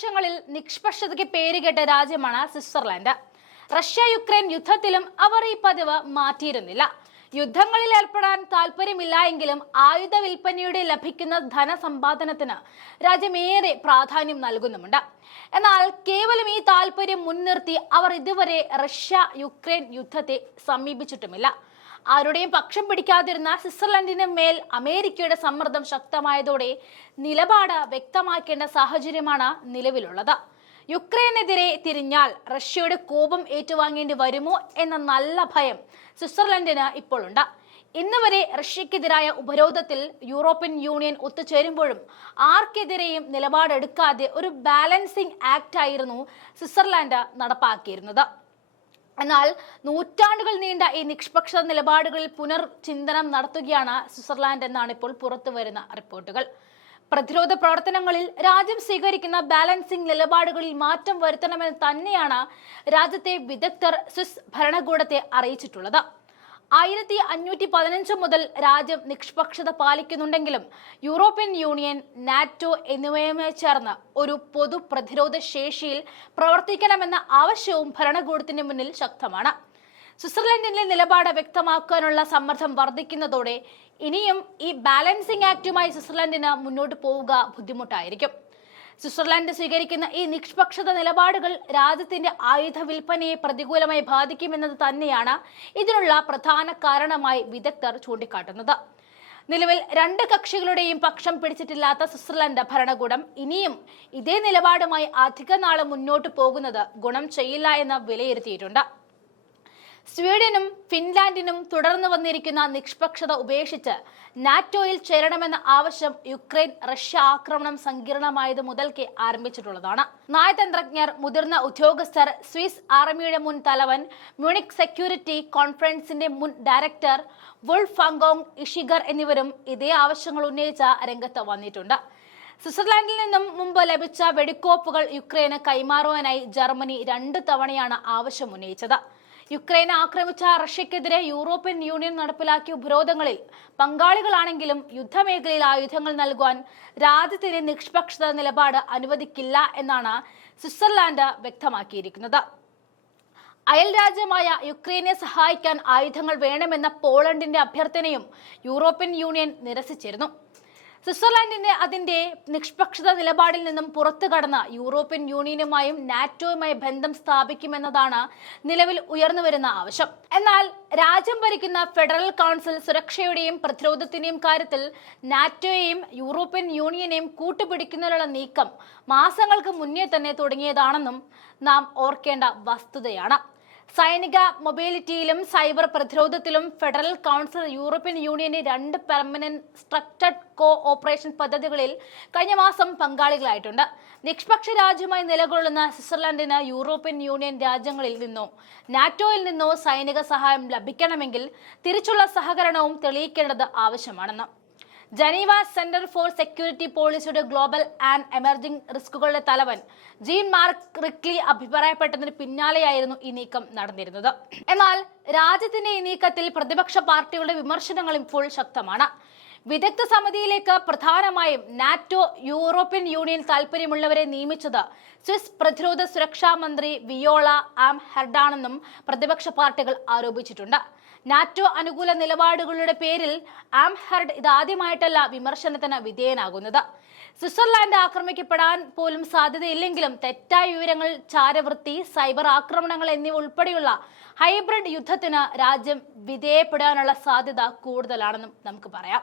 സംഘർഷങ്ങളിൽ നിഷ്പക്ഷതയ്ക്ക് പേരുകേട്ട രാജ്യമാണ് സ്വിറ്റ്സർലാൻഡ്. റഷ്യ യുക്രൈൻ യുദ്ധത്തിലും അവർ ഈ പതിവ് മാറ്റിയിരുന്നില്ല. യുദ്ധങ്ങളിൽ ഏർപ്പെടാൻ താല്പര്യമില്ല എങ്കിലും ആയുധ വിൽപ്പനയുടെ ലഭിക്കുന്ന ധനസമ്പാദനത്തിന് രാജ്യമേറെ പ്രാധാന്യം നൽകുന്നുമുണ്ട്. എന്നാൽ കേവലം ഈ താല്പര്യം മുൻനിർത്തി അവർ ഇതുവരെ റഷ്യ യുക്രൈൻ യുദ്ധത്തെ സമീപിച്ചിട്ടുമില്ല. ആരുടെയും പക്ഷം പിടിക്കാതിരുന്ന സ്വിറ്റ്സർലൻഡിന് മേൽ അമേരിക്കയുടെ സമ്മർദ്ദം ശക്തമായതോടെ നിലപാട് വ്യക്തമാക്കേണ്ട സാഹചര്യമാണ് നിലവിലുള്ളത്. യുക്രൈനെതിരെ തിരിഞ്ഞാൽ റഷ്യയുടെ കോപം ഏറ്റുവാങ്ങേണ്ടി വരുമോ എന്ന നല്ല ഭയം സ്വിറ്റ്സർലൻഡിന് ഇപ്പോഴുണ്ട്. ഇന്ന് വരെ റഷ്യക്കെതിരായ ഉപരോധത്തിൽ യൂറോപ്യൻ യൂണിയൻ ഒത്തുചേരുമ്പോഴും ആർക്കെതിരെയും നിലപാടെടുക്കാതെ ഒരു ബാലൻസിംഗ് ആക്ട് ആയിരുന്നു സ്വിറ്റ്സർലാൻഡ് നടപ്പാക്കിയിരുന്നത്. എന്നാൽ നൂറ്റാണ്ടുകൾ നീണ്ട ഈ നിഷ്പക്ഷ നിലപാടുകളിൽ പുനർചിന്തനം നടത്തുകയാണ് സ്വിറ്റ്സർലാൻഡ് എന്നാണ് ഇപ്പോൾ പുറത്തു വരുന്ന റിപ്പോർട്ടുകൾ. പ്രതിരോധ പ്രവർത്തനങ്ങളിൽ രാജ്യം സ്വീകരിക്കുന്ന ബാലൻസിംഗ് നിലപാടുകളിൽ മാറ്റം വരുത്തണമെന്ന് തന്നെയാണ് രാജ്യത്തെ വിദഗ്ധർ സ്വിസ് ഭരണകൂടത്തെ അറിയിച്ചിട്ടുള്ളത്. ആയിരത്തി അഞ്ഞൂറ്റി പതിനഞ്ച് മുതൽ രാജ്യം നിഷ്പക്ഷത പാലിക്കുന്നുണ്ടെങ്കിലും യൂറോപ്യൻ യൂണിയൻ നാറ്റോ എന്നിവയുമായി ചേർന്ന് ഒരു പൊതു പ്രതിരോധ ശേഷിയിൽ പ്രവർത്തിക്കണമെന്ന ആവശ്യവും ഭരണകൂടത്തിന് മുന്നിൽ ശക്തമാണ്. സ്വിറ്റ്സർലൻഡിന്റെ നിലപാട് വ്യക്തമാക്കാനുള്ള സമ്മർദ്ദം വർദ്ധിക്കുന്നതോടെ ഇനിയും ഈ ബാലൻസിംഗ് ആക്ടുമായി സ്വിറ്റ്സർലൻഡിന് മുന്നോട്ട് പോവുക ബുദ്ധിമുട്ടായിരിക്കും. സ്വിറ്റ്സർലൻഡ് സ്വീകരിക്കുന്ന ഈ നിഷ്പക്ഷത നിലപാടുകൾ രാജ്യത്തിന്റെ ആയുധ വിൽപ്പനയെ പ്രതികൂലമായി ബാധിക്കുമെന്നത് തന്നെയാണ് ഇതിനുള്ള പ്രധാന കാരണമായി വിദഗ്ധർ ചൂണ്ടിക്കാട്ടുന്നത്. നിലവിൽ രണ്ട് കക്ഷികളുടെയും പക്ഷം പിടിച്ചിട്ടില്ലാത്ത സ്വിറ്റ്സർലൻഡ് ഭരണകൂടം ഇനിയും ഇതേ നിലപാടുമായി അധിക നാളും മുന്നോട്ട് പോകുന്നത് ഗുണം ചെയ്യില്ല എന്ന് വിലയിരുത്തിയിട്ടുണ്ട്. സ്വീഡനും ഫിൻലാൻഡിനും തുടർന്നു വന്നിരിക്കുന്ന നിഷ്പക്ഷത ഉപേക്ഷിച്ച് നാറ്റോയിൽ ചേരണമെന്ന ആവശ്യം യുക്രൈൻ റഷ്യ ആക്രമണം സങ്കീർണമായത് മുതൽക്കേ ആരംഭിച്ചിട്ടുള്ളതാണ്. നയതന്ത്രജ്ഞർ മുതിർന്ന ഉദ്യോഗസ്ഥർ സ്വിസ് ആർമിയുടെ മുൻ തലവൻ മ്യൂണിക് സെക്യൂരിറ്റി കോൺഫറൻസിന്റെ മുൻ ഡയറക്ടർ വുൾഫ് ഫാങ്കോങ് ഇഷിഗർ എന്നിവരും ഇതേ ആവശ്യങ്ങൾ ഉന്നയിച്ച രംഗത്ത് വന്നിട്ടുണ്ട്. സ്വിറ്റ്സർലാൻഡിൽ നിന്നും മുമ്പ് ലഭിച്ച വെടിക്കോപ്പുകൾ യുക്രൈന് കൈമാറുവാനായി ജർമ്മനി രണ്ട് തവണയാണ് ആവശ്യം ഉന്നയിച്ചത്. യുക്രൈനെ ആക്രമിച്ച റഷ്യക്കെതിരെ യൂറോപ്യൻ യൂണിയൻ നടപ്പിലാക്കിയ ഉപരോധങ്ങളിൽ പങ്കാളികളാണെങ്കിലും യുദ്ധമേഖലയിൽ ആയുധങ്ങൾ നൽകുവാൻ രാജ്യത്തിന്റെ നിഷ്പക്ഷത നിലപാട് അനുവദിക്കില്ല എന്നാണ് സ്വിറ്റ്സർലാൻഡ് വ്യക്തമാക്കിയിരിക്കുന്നത്. അയൽ രാജ്യമായ യുക്രൈനെ സഹായിക്കാൻ ആയുധങ്ങൾ വേണമെന്ന പോളണ്ടിന്റെ അഭ്യർത്ഥനയും യൂറോപ്യൻ യൂണിയൻ നിരസിച്ചിരുന്നു. സ്വിറ്റ്സർലാൻഡിന്റെ അതിന്റെ നിഷ്പക്ഷത നിലപാടിൽ നിന്നും പുറത്തു കടന്ന യൂറോപ്യൻ യൂണിയനുമായും നാറ്റോയുമായി ബന്ധം സ്ഥാപിക്കുമെന്നതാണ് നിലവിൽ ഉയർന്നുവരുന്ന ആവശ്യം. എന്നാൽ രാജ്യം ഭരിക്കുന്ന ഫെഡറൽ കൗൺസിൽ സുരക്ഷയുടെയും പ്രതിരോധത്തിന്റെയും കാര്യത്തിൽ നാറ്റോയെയും യൂറോപ്യൻ യൂണിയനെയും കൂട്ടുപിടിക്കുന്നതിനുള്ള നീക്കം മാസങ്ങൾക്ക് മുന്നേ തന്നെ തുടങ്ങിയതാണെന്നും നാം ഓർക്കേണ്ട വസ്തുതയാണ്. സൈനിക മൊബിലിറ്റിയിലും സൈബർ പ്രതിരോധത്തിലും ഫെഡറൽ കൗൺസിൽ യൂറോപ്യൻ യൂണിയന്റെ രണ്ട് പെർമനന്റ് സ്ട്രക്ചർഡ് കോ ഓപ്പറേഷൻ പദ്ധതികളിൽ കഴിഞ്ഞ മാസം പങ്കാളികളായിട്ടുണ്ട്. നിഷ്പക്ഷ രാജ്യമായി നിലകൊള്ളുന്ന സ്വിറ്റ്സർലൻഡിന് യൂറോപ്യൻ യൂണിയൻ രാജ്യങ്ങളിൽ നിന്നോ നാറ്റോയിൽ നിന്നോ സൈനിക സഹായം ലഭിക്കണമെങ്കിൽ തിരിച്ചുള്ള സഹകരണവും തെളിയിക്കേണ്ടത് ആവശ്യമാണെന്ന് ജനീവ സെന്റർ ഫോർ സെക്യൂരിറ്റി പോളിസിയുടെ ഗ്ലോബൽ ആൻഡ് എമർജിംഗ് റിസ്കുകളുടെ തലവൻ ജീൻ മാർക്ക് റിക്ലി അഭിപ്രായപ്പെട്ടതിന് പിന്നാലെയായിരുന്നു ഈ നീക്കം നടന്നിരുന്നത്. എന്നാൽ രാജ്യത്തിന്റെ ഈ നീക്കത്തിൽ പ്രതിപക്ഷ പാർട്ടികളുടെ വിമർശനങ്ങൾ ഇപ്പോൾ ശക്തമാണ്. വിദഗ്ധ സമിതിയിലേക്ക് പ്രധാനമായും നാറ്റോ യൂറോപ്യൻ യൂണിയൻ താൽപര്യമുള്ളവരെ നിയമിച്ചത് സ്വിസ് പ്രതിരോധ സുരക്ഷാ മന്ത്രി വിയോള ആം ഹെർഡാണെന്നും പ്രതിപക്ഷ പാർട്ടികൾ ആരോപിച്ചിട്ടുണ്ട്. നാറ്റോ അനുകൂല നിലപാടുകളുടെ പേരിൽ ആംഹർഡ് ഇതാദ്യമായിട്ടല്ല വിമർശനത്തിന് വിധേയനാകുന്നത്. സ്വിറ്റ്സർലാൻഡ് ആക്രമിക്കപ്പെടാൻ പോലും സാധ്യതയില്ലെങ്കിലും തെറ്റായ വിവരങ്ങൾ ചാരവൃത്തി സൈബർ ആക്രമണങ്ങൾ എന്നിവ ഉൾപ്പെടെയുള്ള ഹൈബ്രിഡ് യുദ്ധത്തിന് രാജ്യം വിധേയപ്പെടാനുള്ള സാധ്യത കൂടുതലാണെന്നും നമുക്ക് പറയാം.